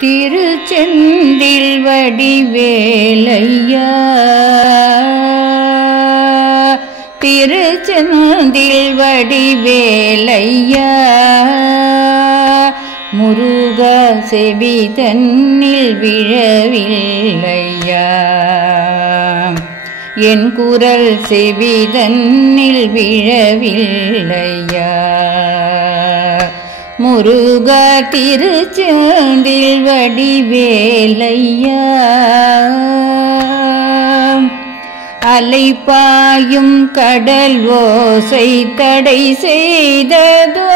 திருச்செந்தில் வடிவேலையா திருச்செந்தில் வடிவேலையா முருகா செவி தன்னில் விழவில்லையா என் குரல் செவி தன்னில் விழவில்லையா முருகா திருச்செந்தில் வடிவேலையா அலைபாயும் கடல் ஓசை தடை செய்ததோ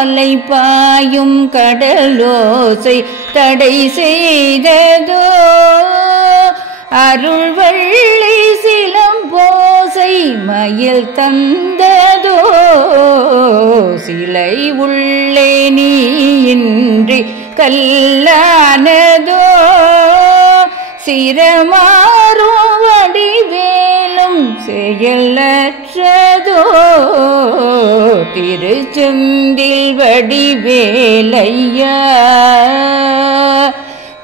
அலைபாயும் கடல் ஓசை தடை செய்ததோ அருள்வள்ளி சிலம்போசை மயில் தந்ததோ சிலை உள்ளே நீ இன்றி கல்லானதோ சிரமாறும் வடிவேலும் செயலற்றதோ திருச்செந்தில் வடிவேலையா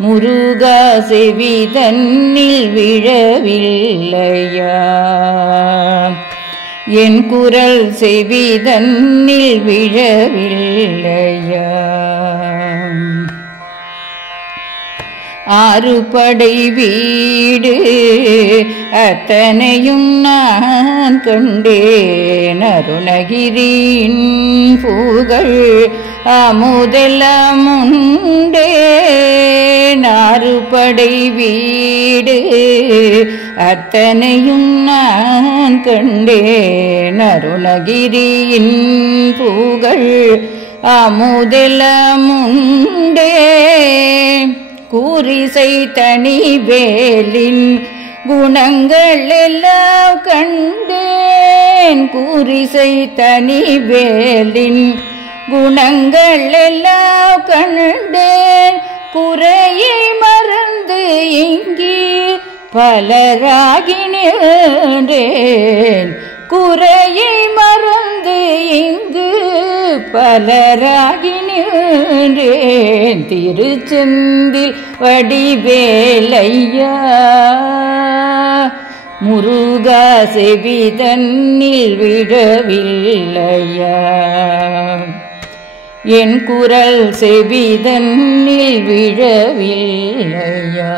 முருகா செவி தன்னில் விழவில்லையா என் குரல் செவி தன்னில் விழவில்லையா ஆறுபடை வீடு அத்தனையும் நான் கண்டேன் அருணகிரியின் புகழ் அமுதெல்லாம் உண்டேன் ஆறுபடை வீடு அத்தனையும் நான் கண்டேன் அருணகிரியின் புகழ் அமுதெல்லாம் உண்டே கூரிசை தனி வேலின் குணங்கள் எல்லாம் கண்டேன் கூரிசை தனி வேலின் குணங்கள் எல்லாம் கண்டேன் குறையை மறந்து இங்கே பலராகி நின்றேன் குறையை மறந்து இங்கு பலராகி நின்றேன் திருச்செந்தில் வடிவேலையா முருகா செவி தன்னில் விழவில்லையா என் குரல் செவி தன்னில் விழவில்லையா